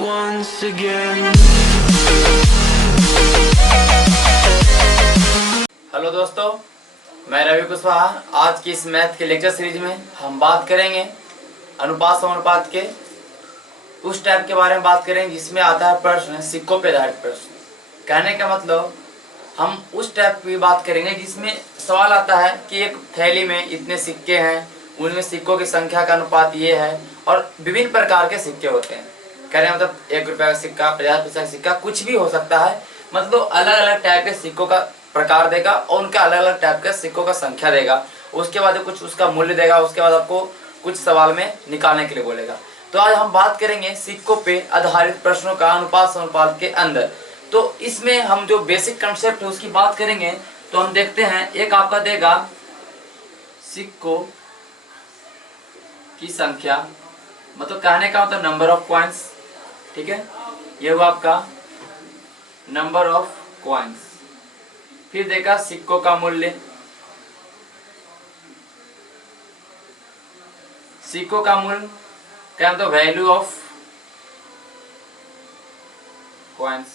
once again। Hello दोस्तों, मैं रवि कुशवाहा। आज की इस मैथ के लेक्चर सीरीज में हम बात करेंगे अनुपात समानुपात के उस टाइप के बारे में बात करेंगे जिसमें आता है प्रश्न सिक्कों पे आधारित प्रश्न। कहने का मतलब हम उस टाइप की बात करेंगे जिसमें सवाल आता है कि एक थैली में इतने सिक्के हैं, उनमें सिक्कों की संख्या का अनुपात ये है और विभिन्न प्रकार के सिक्के होते हैं। कहने मतलब 1 रुपये का सिक्का, 50 पैसा का सिक्का, कुछ भी हो सकता है। मतलब अलग अलग टाइप के सिक्कों का प्रकार देगा और उनका अलग अलग टाइप के सिक्कों का संख्या देगा। उसके बाद कुछ उसका मूल्य देगा। उसके बाद आपको कुछ सवाल में निकालने के लिए बोलेगा। तो आज हम बात करेंगे सिक्कों पे आधारित प्रश्नों का अनुपात समानुपात के अंदर। तो इसमें हम जो बेसिक कंसेप्ट है उसकी बात करेंगे। तो हम देखते हैं, एक आपका देगा सिक्कों की संख्या, मतलब कहने का मतलब नंबर ऑफ कॉइन्स। ठीक है, ये हुआ आपका नंबर ऑफ कॉइन्स। फिर देखा सिक्कों का मूल्य, सिक्कों का मूल्य क्या मतलब वैल्यू ऑफ कॉइन्स।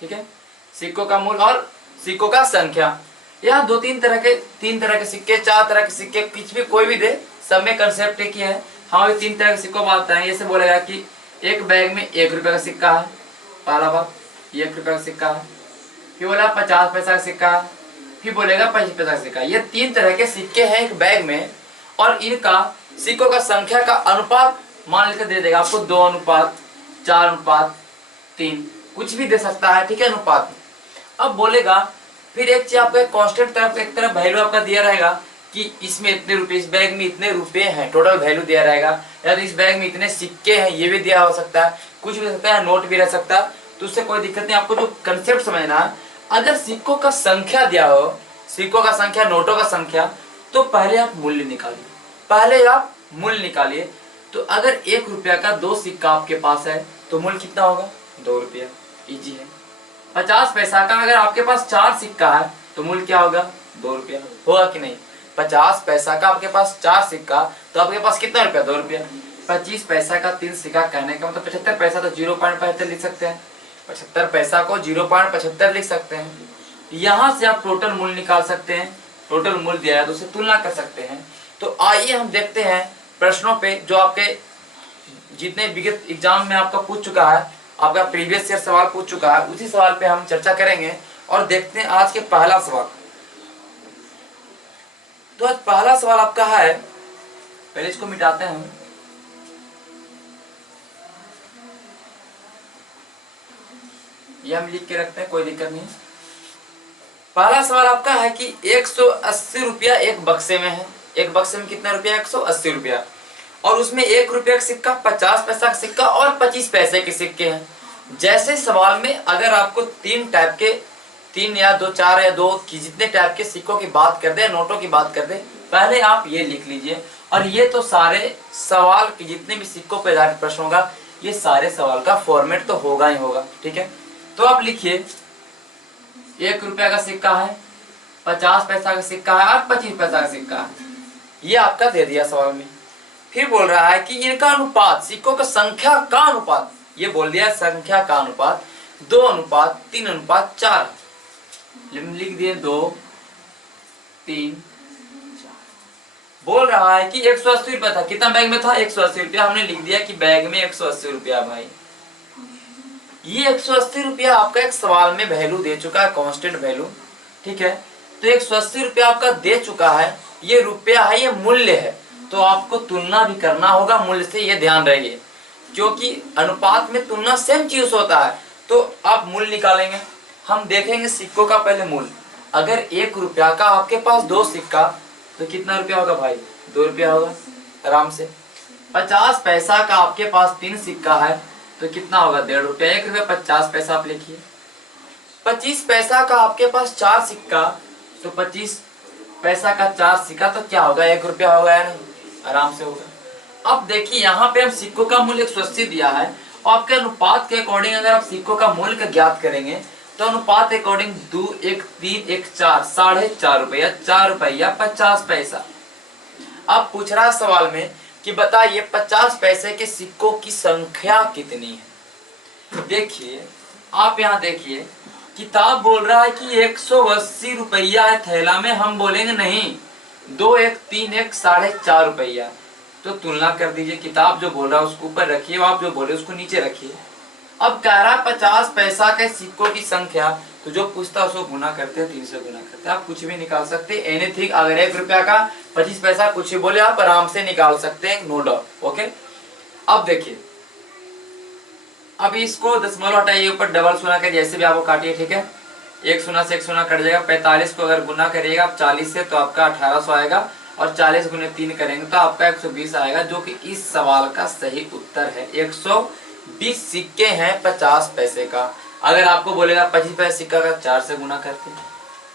ठीक है, सिक्कों का मूल्य और सिक्कों का संख्या। यहाँ तीन तरह के सिक्के, 4 तरह के सिक्के, कुछ भी कोई भी दे, सब में कंसेप्ट एक ही है। हम अभी 3 तरह के सिक्कों बात हैं। ये से बोलेगा कि एक बैग में 1 रुपये का सिक्का है, पहला बात 1 रुपये का सिक्का है। फिर बोला 50 पैसा का सिक्का है, फिर बोलेगा 25 पैसा का सिक्का। ये 3 तरह के सिक्के हैं एक बैग में और इनका सिक्कों का संख्या का अनुपात मान लेकर दे देगा आपको 2 अनुपात 4 अनुपात 3, कुछ भी दे सकता है। ठीक है, अनुपात में। अब बोलेगा फिर एक चीज आपको कांस्टेंट तरफ एक तरफ वैल्यू आपका दिया रहेगा कि इसमें इतने रुपए, इस बैग में इतने रुपए हैं, टोटल वैल्यू दिया रहेगा। या तो इस बैग में इतने सिक्के हैं, ये भी दिया हो सकता है, कुछ भी सकता है, नोट भी रह सकता है। तो उससे कोई दिक्कत नहीं। आपको जो कंसेप्ट समझना है, अगर सिक्कों का संख्या दिया हो, सिक्कों का संख्या, नोटों का संख्या, तो पहले आप मूल्य निकालिए। पहले आप मूल्य निकालिए। तो अगर 1 रुपया का 2 सिक्का आपके पास है तो मूल्य कितना होगा? 2 रुपया। इजी है। 50 पैसा का अगर आपके पास 4 सिक्का है तो मूल्य क्या होगा? 2 रुपया। होगा कि नहीं? 50 पैसा का आपके पास 4 सिक्का तो आपके पास कितना रुपया? 2 रुपया। 25 पैसा का 3 सिक्का, कहने का मतलब 75 पैसा तो 0.75 लिख सकते हैं। 75 पैसा को 0.75 लिख सकते हैं। यहां से आप टोटल मूल्य निकाल सकते हैं। टोटल मूल्य दिया है तो उसे तुलना कर सकते हैं। तो आइए हम देखते हैं प्रश्नों पे जो आपके जितने विगत एग्जाम में आपका पूछ चुका है, आपका प्रीवियस ईयर सवाल पूछ चुका है, उसी सवाल पे हम चर्चा करेंगे। और देखते हैं आज के पहला सवाल। तो आज पहला सवाल आपका है, पहले इसको मिटाते हैं। ये हम लिख के रखते हैं, कोई दिक्कत नहीं। पहला सवाल आपका है कि 180 रुपया एक बक्से में है। एक बक्से में कितना रुपया? 180 रुपया। और उसमें 1 रुपया का सिक्का, 50 पैसा का सिक्का और 25 पैसे के सिक्के हैं। जैसे सवाल में अगर आपको 3 टाइप के, 3 या 2, 4 या 2 की जितने टाइप के सिक्कों की बात कर दे, नोटों की बात कर दे, पहले आप ये लिख लीजिए। और ये तो सारे सवाल के जितने भी सिक्कों पर आधारित प्रश्न होगा, ये सारे सवाल का फॉर्मेट तो होगा ही होगा। ठीक है, तो आप लिखिए 1 रुपया का सिक्का है, 50 पैसा का सिक्का है और 25 पैसा का सिक्का है। ये आपका दे दिया सवाल में। फिर बोल रहा है कि इनका अनुपात, सिक्कों का संख्या का अनुपात, ये बोल दिया संख्या का अनुपात 2 अनुपात 3 अनुपात 4। लिख दिए 2 3 4। बोल रहा है कि 180 रुपया था। कितना बैग में था? 180 रुपया। हमने लिख दिया कि बैग में 180 रुपया। भाई ये 180 रुपया आपका एक सवाल में वैल्यू दे चुका है, कांस्टेंट वैल्यू। ठीक है, तो 180 रुपया आपका दे चुका है। ये रुपया है, ये मूल्य है, तो आपको तुलना भी करना होगा मूल्य से, ये ध्यान रखिए, क्योंकि अनुपात में तुलना सेम चीज होता है। तो आप मूल्य निकालेंगे। हम देखेंगे सिक्कों का पहले मूल्य। अगर 1 रुपया का आपके पास 2 सिक्का तो कितना रुपया होगा भाई? 2 रुपया होगा आराम से। 50 पैसा का आपके पास 3 सिक्का है तो कितना होगा? 1.5 रुपया। 1 रुपया 50 पैसा आप लिखिए। 25 पैसा का आपके पास 4 सिक्का तो 25 पैसा का 4 सिक्का तो क्या होगा? 1 रुपया होगा या नहीं? आराम से होगा। अब देखिए यहाँ पे हम सिक्कों का मूल्य 180 दिया है और आपके अनुपात के अकॉर्डिंग अगर आप सिक्कों का मूल्य का ज्ञात करेंगे तो अनुपात के अकॉर्डिंग 2 1 3 1 4, 4.5 रुपया, 4 रुपया 50 पैसा। अब पूछ रहा सवाल में कि बताइए 50 पैसे के सिक्कों की संख्या कितनी है। देखिए, आप यहाँ देखिए, किताब बोल रहा है कि 180 रुपया है थैला में, हम बोलेंगे नहीं, 2 1 3 1 4.5 रुपया। तो तुलना कर दीजिए, किताब जो बोल रहा है उसको ऊपर रखिए, आप जो बोले उसको नीचे रखिए। अब कह रहा 50 पैसा के सिक्कों की संख्या, तो जो पूछता है उसको गुना करते हैं, 3 से गुना करते हैं। आप कुछ भी निकाल सकते हैं, एनीथिंग। अगर 1 रुपया का 25 पैसा कुछ भी बोले, आप आराम से निकाल सकते हैं, नो डाउट। ओके, अब देखिए, अब इसको दशमलव हटाइए, ऊपर डबल शून्य के जैसे भी आपको काटिए, ठीक है। एक शून्य से एक शून्य कट जाएगा। 45 को अगर गुना करिएगा आप 40 से, तो आपका 1800 आएगा, और 40 गुने 3 करेंगे तो आपका 120 आएगा, जो कि इस सवाल का सही उत्तर है। 120 सिक्के हैं 50 पैसे का। अगर आपको बोलेगा 25 पैसे सिक्का का 4 से गुना करते,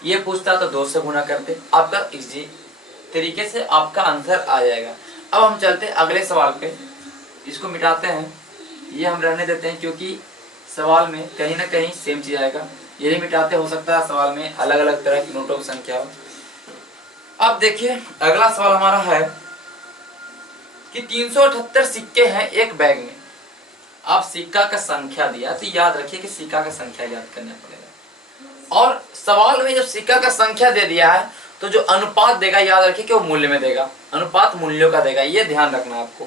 ये पूछता तो 2 से गुना करते, आपका इजी तरीके से आपका आंसर आ जाएगा। अब हम चलते हैं अगले सवाल पे, इसको मिटाते हैं, ये हम रहने देते हैं, क्योंकि सवाल में कहीं ना कहीं सेम चीज आएगा। यही मिटाते, हो सकता है सवाल में अलग अलग तरह की नोटों की संख्या हो। अब देखिए, अगला सवाल हमारा है कि 378 सिक्के हैं एक बैग में। आप सिक्का का संख्या दिया, तो याद रखिए कि सिक्का का संख्या याद करना पड़ेगा। और सवाल में जब सिक्का का संख्या दे दिया है, तो जो अनुपात देगा याद रखिए कि वो मूल्य में देगा, अनुपात मूल्यों का देगा, ये ध्यान रखना आपको।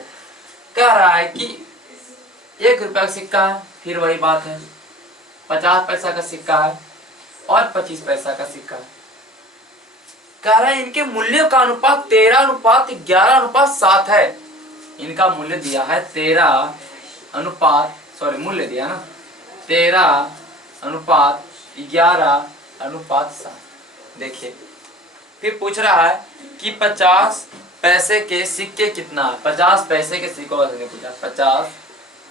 कह रहा है कि 1 रुपया का सिक्का है, फिर वही बात है, 50 पैसा का सिक्का है, और 25 पैसा का सिक्का है। कह रहा है इनके मूल्यों का अनुपात 13:11:7 है। इनका मूल्य दिया है 13 अनुपात, सॉरी मूल्य दिया ना, 13:11:7। देखिए, फिर पूछ रहा है कि 50 पैसे के सिक्के कितना है। 50 पैसे के सिक्कों का संख्या पूछा, 50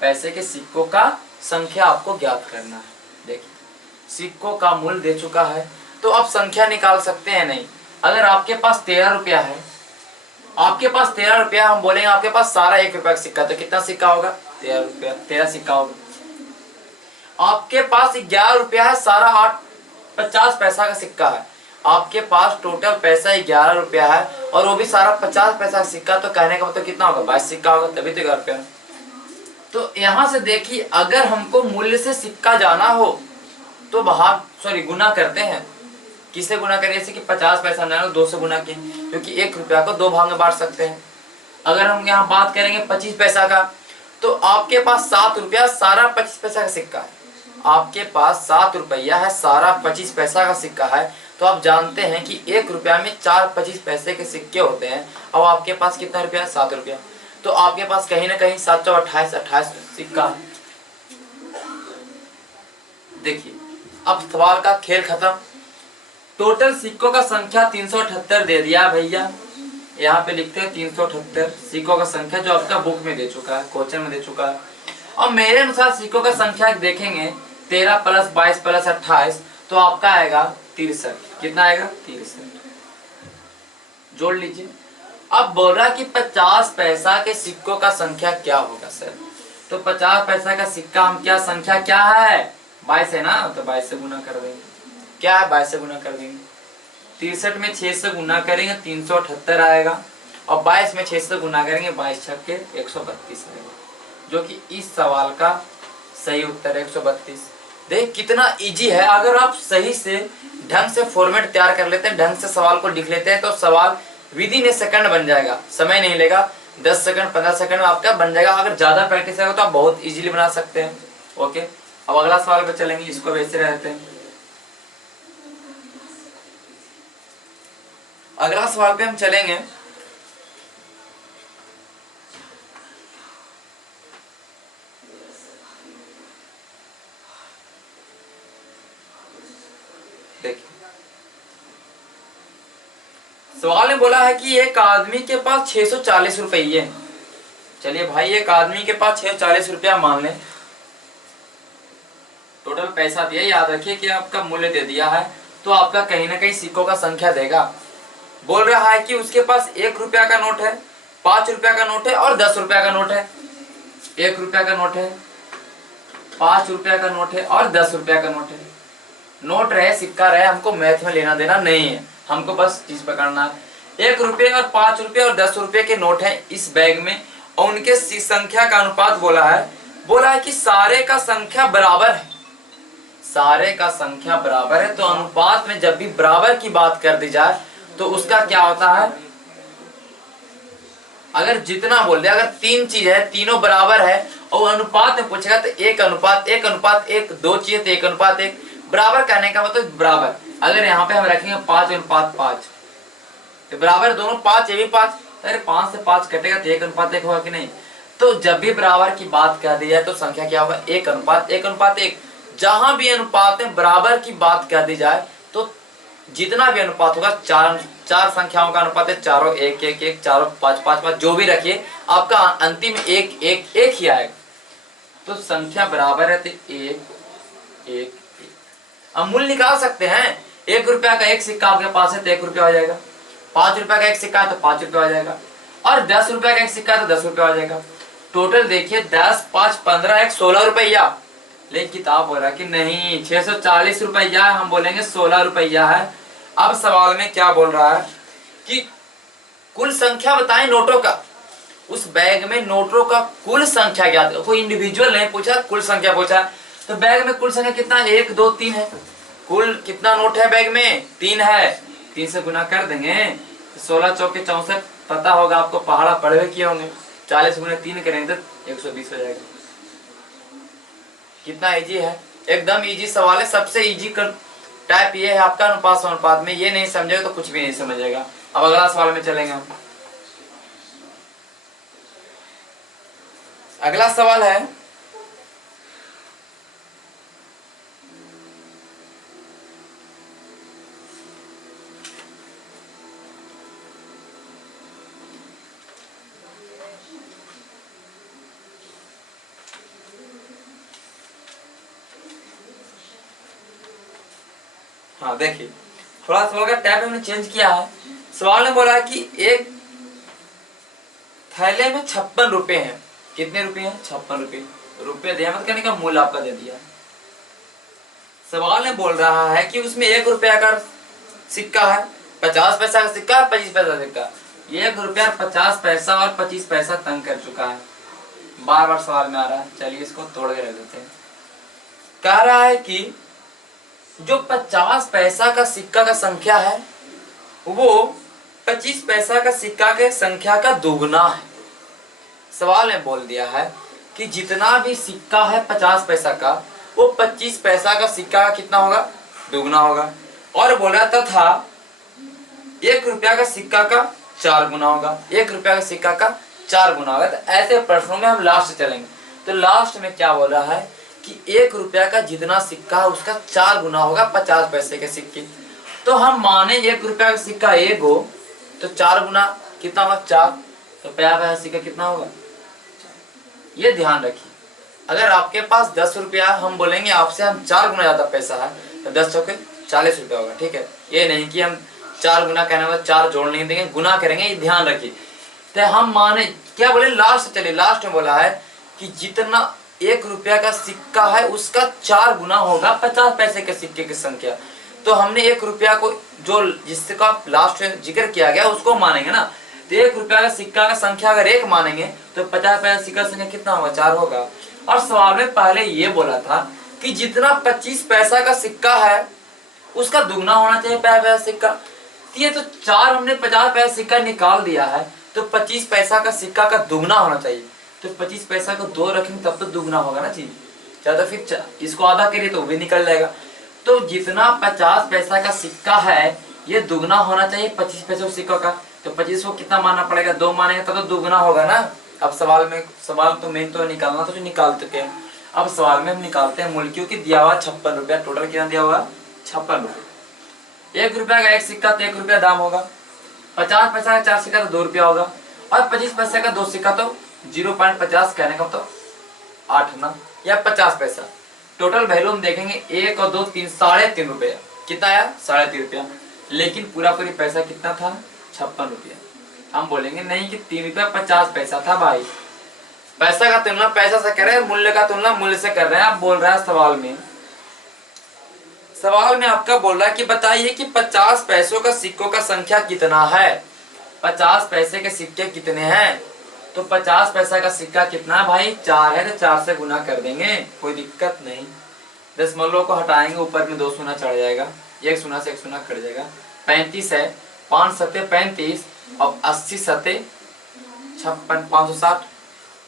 पैसे के सिक्कों का संख्या आपको ज्ञात करना है। देखिए, सिक्कों का मूल्य दे चुका है, तो आप संख्या निकाल सकते हैं नहीं। अगर आपके पास 13 रुपया है, आपके पास 13 रुपया, हम बोलेंगे आपके पास सारा 1 रुपया का सिक्का, तो कितना सिक्का होगा? 13 रुपया, 13 सिक्का होगा। आपके पास 11 रुपया है, सारा 50 पैसा का सिक्का है। आपके पास टोटल पैसा 11 रुपया है, और वो भी सारा 50 पैसा का सिक्का, तो कहने का मतलब कितना होगा? 22 सिक्का होगा, तभी तो 11 रुपया। तो यहां से देखिए, अगर हमको मूल्य से सिक्का जाना हो तो गुना करते हैं। किसे गुना करें? जैसे कि 50 पैसा ना 2 से गुना किए, क्योंकि 1 रुपया को 2 भाग में बांट सकते हैं। अगर हम यहाँ बात करेंगे 25 पैसा का, तो आपके पास 7 रुपया, सारा 25 पैसा का सिक्का है। आपके पास 7 रुपया है, सारा 25 पैसा का सिक्का है। तो आप जानते हैं कि 1 रुपया में 4 25 पैसे के सिक्के होते हैं। अब आपके पास कितना रुपया? 7 रुपया। तो आपके पास कहीं ना कहीं 7 चौ 28 28 सिक्का है। देखिए, अब सवाल का खेल खत्म। टोटल सिक्कों का संख्या 378 दे दिया भैया, यहाँ पे लिखते हैं 378 सिक्कों का संख्या, जो आपका बुक में दे चुका है, क्वेश्चन में दे चुका है। और मेरे अनुसार सिक्कों का संख्या देखेंगे 13 + 22 + 28, तो आपका आएगा 63। कितना आएगा? 63। जोड़ लीजिए। अब बोल रहा कि 50 पैसा के सिक्कों का संख्या क्या होगा सर? तो 50 पैसा का सिक्का हम क्या संख्या क्या है? 22 है ना, तो 22 से गुना कर देंगे। क्या है? 22 से गुना कर देंगे। 63 में 6 से गुना करेंगे 378 आएगा, और 22 में 6 से गुना करेंगे 22 छक्के 132 आएगा, जो कि इस सवाल का सही उत्तर है 132। देख कितना इजी है। अगर आप सही से ढंग से फॉर्मेट तैयार कर लेते हैं, ढंग से सवाल को लिख लेते हैं, तो सवाल विदिन ए सेकंड बन जाएगा। समय नहीं लेगा, 10 सेकंड 15 सेकंड में आपका बन जाएगा। अगर ज्यादा प्रैक्टिस है तो आप बहुत इजीली बना सकते हैं। ओके, अब अगला सवाल पे चलेंगे, इसको वैसे रहते हैं। अगला सवाल पे हम चलेंगे। देखिए, सवाल में बोला है कि एक आदमी के पास 640 रुपये हैं। चलिए भाई, एक आदमी के पास 640 रुपया मान लें, टोटल पैसा दिया। याद रखिए कि आपका मूल्य दे दिया है, तो आपका कहीं ना कहीं सिक्कों का संख्या देगा। बोल रहा है कि उसके पास 1 रुपया का नोट है, 5 रुपया का नोट है, और 10 रुपया का नोट है। 1 रुपया का नोट है, 5 रुपया का नोट है, और 10 रुपया का नोट है। नोट रहे सिक्का रहे, हमको मैथ में लेना देना नहीं है, हमको बस चीज पकड़ना है। 1 रुपये और 5 रुपये और 10 रुपये के नोट है इस बैग में, और उनके संख्या का अनुपात बोला है बोला है कि सारे का संख्या बराबर है, सारे का संख्या बराबर है। तो अनुपात में जब भी बराबर की बात कर दी जाए तो उसका क्या होता है, अगर जितना बोल दिया, अगर तीन चीज है तीनों बराबर है और अनुपात में पूछेगा तो एक अनुपात एक, दो चीज तो एक अनुपात एक। बराबर कहने का मतलब बराबर। अगर यहाँ पे हम रखेंगे 5:5 तो बराबर दोनों 5, ये भी 5, अरे 5 से 5 कटेगा तो 1:1 होगा कि नहीं। तो जब भी बराबर की बात कह दी जाए तो संख्या क्या होगा, 1:1। जहां भी अनुपात में बराबर की बात कह दी जाए तो जितना भी अनुपात होगा, चार संख्याओं का अनुपात है, चारों 1:1, चारों 5:5, जो भी रखिए आपका अंतिम 1:1 ही आएगा। तो संख्या बराबर है तो 1:1। हम मूल्य निकाल सकते हैं। 1 रुपया का एक सिक्का आपके पास है तो 1 रुपया हो जाएगा, 5 रुपया का एक सिक्का है तो 5 रुपया हो जाएगा, और 10 रुपया का एक सिक्का है तो 10 रुपया हो जाएगा। टोटल देखिए 10, 5, 15, 16 रुपया। लेकिन किताब बोल रहा है कि नहीं, 640 रुपया, हम बोलेंगे 16 रुपया है। अब सवाल में क्या बोल रहा है कि कुल संख्या बताएं नोटों का। उस बैग में नोटों का कुल संख्या ज्ञात, कोई इंडिविजुअल नहीं पूछा, कुल संख्या पूछा। तो बैग में कुल संख्या कितना है, 1, 2, 3 है। कुल कितना नोट है बैग में, 3 है। 3 से गुना कर देंगे, 16 चौके 64, पता होगा आपको, पहाड़ा पढ़े किए होंगे। 40 गुना 3 करेंगे तो 120 हो जाएगा। कितना इजी है, एकदम इजी सवाल है। सबसे इजी टाइप ये है आपका अनुपात अनुपात में। ये नहीं समझेगा तो कुछ भी नहीं समझेगा। अब अगला सवाल में चलेंगे हम। अगला सवाल है, हाँ देखिए थोड़ा सवाल का टैब हमने चेंज किया है। सवाल ने बोला कि एक थैले में 56 रुपए हैं। कितने रुपए हैं, 56 रुपए। रुपए दिया मत कहने का मूल्य आपका दे दिया। सवाल ने बोल रहा है कि उसमें 1 रुपया का सिक्का है, 50 पैसा का सिक्का, 25 पैसा का सिक्का। 1 रुपया 50 पैसा और 25 पैसा तंग कर चुका है। बार बार सवाल में आ रहा है, चलिए इसको तोड़ के रख देते हैं। कह रहा है कि जो 50 पैसा का सिक्का का संख्या है वो 25 पैसा का सिक्का के संख्या का दुगना है। सवाल में बोल दिया है कि जितना भी सिक्का है 50 पैसा का, वो 25 पैसा का सिक्का का कितना होगा, दुगना होगा। और बोला तथा 1 रुपया का सिक्का का 4 गुना होगा, 1 रुपया का सिक्का का 4 गुना होगा। तो ऐसे प्रश्नों में हम लास्ट चलेंगे। तो लास्ट में क्या बोल रहा है कि 1 रुपया का जितना सिक्का है उसका 4 गुना होगा 50 पैसे के सिक्के। तो हम माने 1 रुपया का सिक्का 1 हो तो 4 गुना कितना होगा, 4। तो 50 पैसा सिक्का कितना होगा, ये ध्यान रखिए। अगर आपके पास 10 रुपया, हम बोलेंगे आपसे हम 4 गुना ज्यादा पैसा है तो 10 चौके 40 रुपया होगा, ठीक है। ये नहीं कि हम 4 गुना कहने वाला 4 जोड़ नहीं देंगे, गुना करेंगे, ये ध्यान रखिए। तो हम माने क्या बोले लास्ट, चलिए लास्ट में बोला है कि जितना 1 रुपया का सिक्का है उसका 4 गुना होगा 50 पैसे के सिक्के की संख्या। तो हमने 1 रुपया को जो जिसका लास्ट में जिक्र किया गया उसको मानेंगे ना। तो 1 रुपया का सिक्का का संख्या अगर 1 मानेंगे तो 50 पैसा सिक्का संख्या कितना होगा, 4 होगा। और सवाल में पहले ये बोला था कि जितना 25 पैसा का सिक्का है उसका दुगना होना चाहिए 50 पैसा सिक्का। ये तो 4 हमने 50 पैसा सिक्का निकाल दिया है तो 25 पैसा का सिक्का का दुगना होना चाहिए। तो 25 पैसा को 2 रखेंगे तब तो दुगना होगा ना चीज। ज्यादा फिर इसको आधा करिए तो भी निकल जाएगा। तो जितना 50 पैसा का सिक्का है ये दुगना होना चाहिए 25 पैसा सिक्का का। तो 25 को कितना मानना पड़ेगा, 2 मानेंगे तब तो दुगना होगा ना। अब सवाल तो मेन तो निकालना तो निकाल चुके हैं। अब सवाल में हम निकालते हैं मूल्य, क्योंकि दिया हुआ 56 रुपया। टोटल कितना दिया हुआ, 56 रुपये। 1 रुपया का एक सिक्का तो 1 रुपया दाम होगा, 50 पैसा का 4 सिक्का तो 2 रुपया होगा, और 25 पैसे का 2 सिक्का तो 0.50 कहने का तो 8 ना या 50 पैसा। टोटल वैल्यू हम देखेंगे 1 और 2 3, 3.5 रुपया। कितना आया, 3.5 रुपया। लेकिन पूरा पूरी पैसा कितना था, 56 रुपया। हम बोलेंगे नहीं कि 3 रुपया 50 पैसा था भाई। पैसा का तुलना पैसा से कर रहे हैं, मूल्य का तुलना मूल्य से कर रहे हैं। आप बोल रहे हैं सवाल में आपका बोल रहा है कि बताइए कि 50 पैसों का सिक्कों का संख्या कितना है। 50 पैसे के सिक्के कितने हैं, तो 50 पैसा का सिक्का कितना भाई 4 है, तो 4 से गुना कर देंगे, कोई दिक्कत नहीं। दशमलव को हटाएंगे, ऊपर में 2 शून्य चढ़ जाएगा, एक शून्य से एक शून्य कट जाएगा। 35 है, 5 सत्ते 35 और 80 सत्ते 56, 560,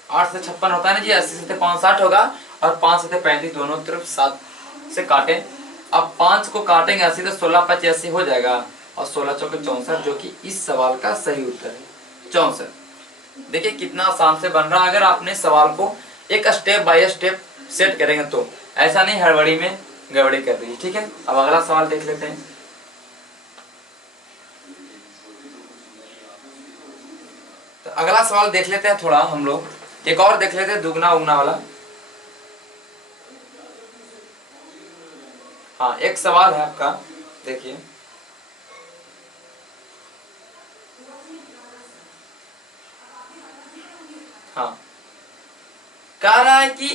8 से 56 होता है ना जी, 80 सत्ते 560 होगा और 5 सत्ते 35, दोनों तरफ 7 से काटें। अब 5 को काटेंगे 80 तो 16 5 80 हो जाएगा और 16 चौके 64, जो कि इस सवाल का सही उत्तर है 64। देखिए कितना आसान से बन रहा है, अगर आपने सवाल को एक स्टेप बाय स्टेप सेट करेंगे तो, ऐसा नहीं हड़बड़ी में गड़बड़ी कर रही है। ठीक है, अब अगला सवाल देख लेते हैं। तो अगला सवाल देख लेते हैं थोड़ा हम लोग, एक और देख लेते हैं दुगना उगना वाला। हाँ, एक सवाल है आपका, देखिए हाँ, कह रहा है कि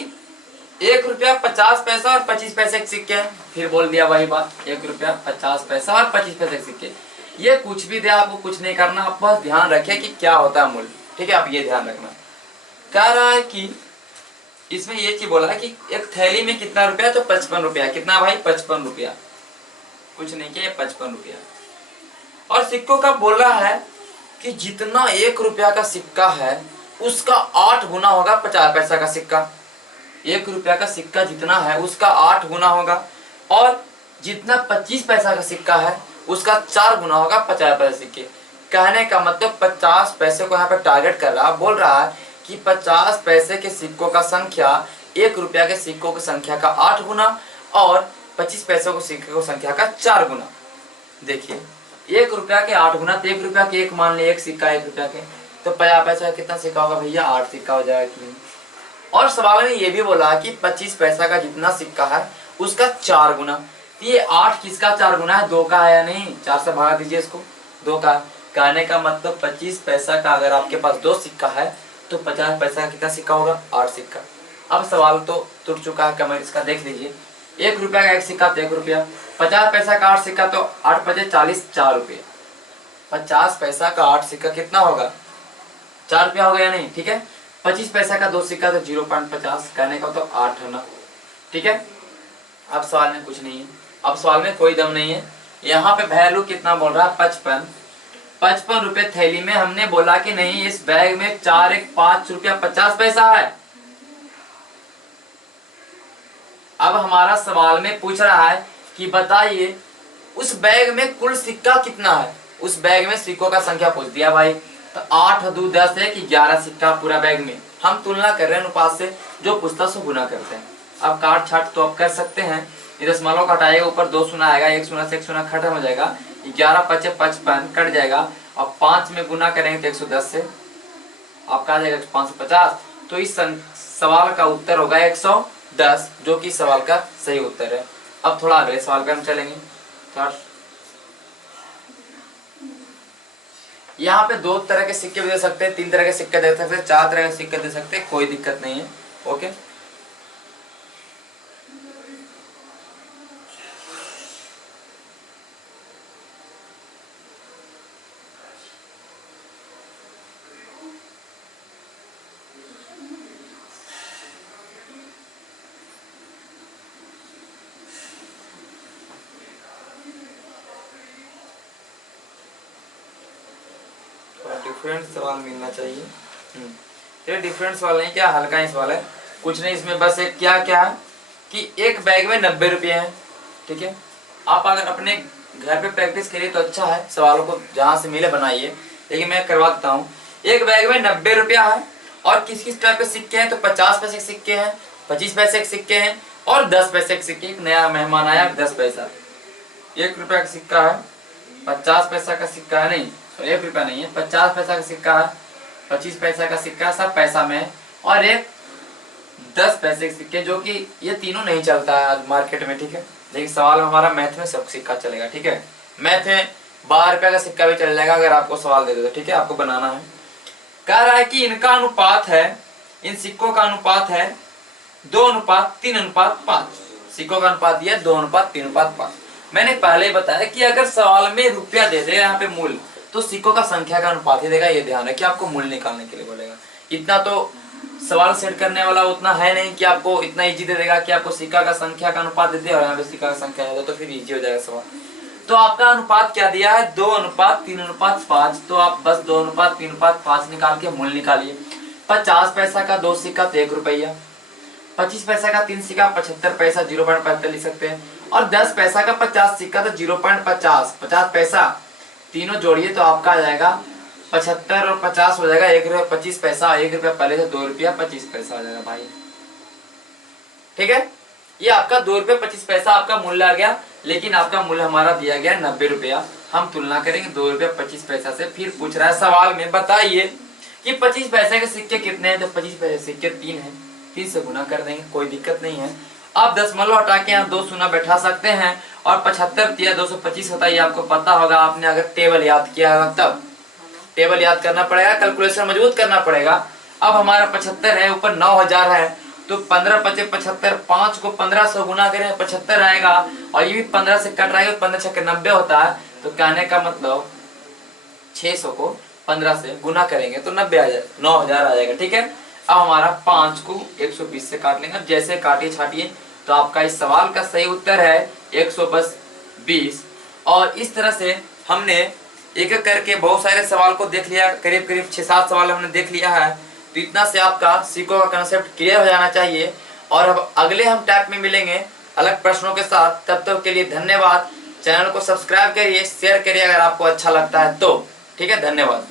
1 रुपया 50 पैसा और 25 पैसे के सिक्के हैं। फिर बोल दिया वही बात, 1 रुपया 50 पैसा और 25 पैसे के सिक्के। ये कुछ भी दे, आपको कुछ नहीं करना, आप बस ध्यान रखें कि क्या होता है मूल्य। ठीक है, आप ये ध्यान रखना। कह रहा है कि इसमें ये चीज बोला है कि एक थैली में कितना रुपया, तो 55 रुपया। कितना भाई 55 रुपया, कुछ नहीं किया, 55 रुपया। और सिक्कों का बोल रहा है कि जितना 1 रुपया का सिक्का है उसका 8 गुना होगा 50 पैसा का सिक्का। 1 रुपया का सिक्का जितना है उसका 8 गुना होगा, और जितना 25 पैसा का सिक्का है उसका 4 गुना होगा 50 पैसे सिक्के। कहने का मतलब 50 पैसे को यहाँ पे टारगेट कर रहा, बोल रहा है कि 50 पैसे के सिक्कों का संख्या 1 रुपया के सिक्कों की संख्या का 8 गुना और 25 पैसों को सिक्कों की संख्या का 4 गुना। देखिए 1 रुपया के 8 गुना, तो 1 रुपया के एक मान ले, एक सिक्का 1 रुपया के, तो 50 पैसा कितना सिक्का होगा भैया, 8 सिक्का हो जाएगा कि नहीं। और सवाल में ये भी बोला कि 25 पैसा का जितना सिक्का है उसका 4 गुना। तो ये 8 किसका 4 गुना है, 2 का है या नहीं, 4 से भागा दीजिए इसको, 2 का। कहने का मतलब 25 पैसा का अगर आपके पास 2 सिक्का है तो 50 पैसा का कितना सिक्का होगा, 8 सिक्का। अब सवाल तो टूट चुका है, कमेंट इसका देख लीजिए। 1 रुपया का 1 सिक्का तो 1 रुपया, 50 पैसा का 8 सिक्का तो 8 पचे 40, 4 रुपये। 50 पैसा का 8 सिक्का कितना होगा, 4 रुपया होगा या नहीं। ठीक है, 25 पैसा का 2 सिक्का तो 0.50, कहने का तो 8 है ना। ठीक है, अब सवाल में कुछ नहीं है, अब सवाल में कोई दम नहीं है। यहाँ पे वैल्यू कितना बोल रहा है, 55 रुपए थैली में। हमने बोला कि नहीं, इस बैग में 4 1 5 रुपया 50 पैसा है। अब हमारा सवाल में पूछ रहा है कि बताइए उस बैग में कुल सिक्का कितना है। उस बैग में सिक्कों का संख्या पूछ दिया भाई, तो 8 2 10 है कि 11 सिक्का पूरा बैग में। हम तुलना कर रहे हैं अनुपात से, जो पूछता सो गुना करते हैं। अब काट छाट तो आप कर सकते हैं, ये दशमलव घटाएगा, ऊपर 2 शून्य आएगा, 1 शून्य से 1 शून्य खत्म हो जाएगा, 11 पचे 55 कट जाएगा। अब 5 में गुना करेंगे तो 110 से आपका आ जाएगा 550। तो इस सवाल का उत्तर होगा 110, जो कि सवाल का सही उत्तर है। अब थोड़ा अगले सवाल पे हम चलेंगे। यहाँ पे 2 तरह के सिक्के भी दे सकते हैं, 3 तरह के सिक्के दे सकते हैं, 4 तरह के सिक्के दे सकते हैं, कोई दिक्कत नहीं है। ओके, डिफरेंट सवाल मिलना चाहिए। ये डिफरेंट सवाल नहीं, क्या हल्का ही सवाल है, कुछ नहीं इसमें। बस एक क्या क्या है कि एक बैग में 90 रुपये हैं। ठीक है, आप अगर अपने घर पे प्रैक्टिस करिए तो अच्छा है, सवालों को जहाँ से मिले बनाइए, लेकिन मैं करवा देता हूँ। एक बैग में 90 रुपया है और किस किस टाइप के सिक्के हैं, तो 50 पैसे के सिक्के हैं, 25 पैसे के सिक्के हैं और 10 पैसे के सिक्के। एक नया मेहमान आया, 10 पैसा। 1 रुपया का सिक्का है, 50 पैसा का सिक्का है, नहीं 1 रुपया नहीं है, 50 पैसा का सिक्का है, 25 पैसा का सिक्का, सब पैसा में है, और एक 10 पैसे के सिक्के, जो कि ये तीनों नहीं चलता है आज मार्केट में। ठीक है, लेकिन सवाल में हमारा मैथ में सब सिक्का चलेगा। ठीक है, मैथ में 12 रुपया का सिक्का भी चल जाएगा अगर आपको सवाल दे दे तो। ठीक है, आपको बनाना है। कह रहा है कि इनका अनुपात है, इन सिक्कों का अनुपात है 2:3:5। सिक्कों का अनुपात दिया 2:3:5। मैंने पहले बताया कि अगर सवाल में रुपया दे दे यहाँ पे मूल, तो सिक्कों का संख्या का अनुपात ही देगा। ये ध्यान है कि आपको मूल्य निकालने के लिए बोलेगा। इतना तो सवाल सेट करने वाला उतना है नहीं कि आपको इतना इजी दे देगा कि आपको सिक्का का संख्या का अनुपात दे दे और यहाँ पे सिक्का का संख्या है तो फिर इजी हो जाएगा सवाल। तो आपका अनुपात क्या दिया है, 2:3:5। तो आप बस 2:3:5 निकाल के मूल निकालिए। 50 पैसा का 2 सिक्का तो 1 रुपया, 25 पैसा का 3 सिक्का 75 पैसा 0.75 लिख सकते हैं, और 10 पैसा का 50 सिक्का तो 0.50, 50 पैसा तीनों जोड़िए तो आपका आ जाएगा 75 और 50 हो जाएगा 1 रुपया 25 पैसा। 1 रुपया पहले से 2 रुपया 25 पैसा आ जाएगा भाई। ठीक है, ये आपका 2 रुपया 25 पैसा आपका मूल्य आ गया, लेकिन आपका मूल्य हमारा दिया गया 90 रुपया। हम तुलना करेंगे 2 रुपया 25 पैसा से। फिर पूछ रहा है सवाल में, बताइए कि 25 पैसे के सिक्के कितने हैं, तो 25 पैसे सिक्के 3 हैं, 3 से गुना कर देंगे, कोई दिक्कत नहीं है। आप दशमलव हटा के यहाँ 2 शून्य बैठा सकते हैं, और 75 दिया 225 होता है, ये आपको पता होगा, आपने अगर टेबल याद किया होगा तब। टेबल याद करना पड़ेगा, कैलकुलेशन मजबूत करना पड़ेगा। अब हमारा 75 है, ऊपर 9000 है, तो 15 × 5 = 75, 5 को 15 से गुना करें 75 आएगा, और ये भी 15 से कट रहा है, 15 × 6 = 90 होता है। तो कहने का मतलब 600 को 15 से गुना करेंगे तो 90 आ जाएगा, 9000 आ जाएगा। ठीक है, अब हमारा 5 को 120 से काट लेंगे। जैसे काटिए छाटिए, तो आपका इस सवाल का सही उत्तर है 120। और इस तरह से हमने एक एक करके बहुत सारे सवाल को देख लिया, करीब करीब 6-7 सवाल हमने देख लिया है। तो इतना से आपका सिक्कों का कंसेप्ट क्लियर हो जाना चाहिए। और अब अगले हम टाइप में मिलेंगे अलग प्रश्नों के साथ। तब तक के लिए धन्यवाद। चैनल को सब्सक्राइब करिए, शेयर करिए अगर आपको अच्छा लगता है तो। ठीक है, धन्यवाद।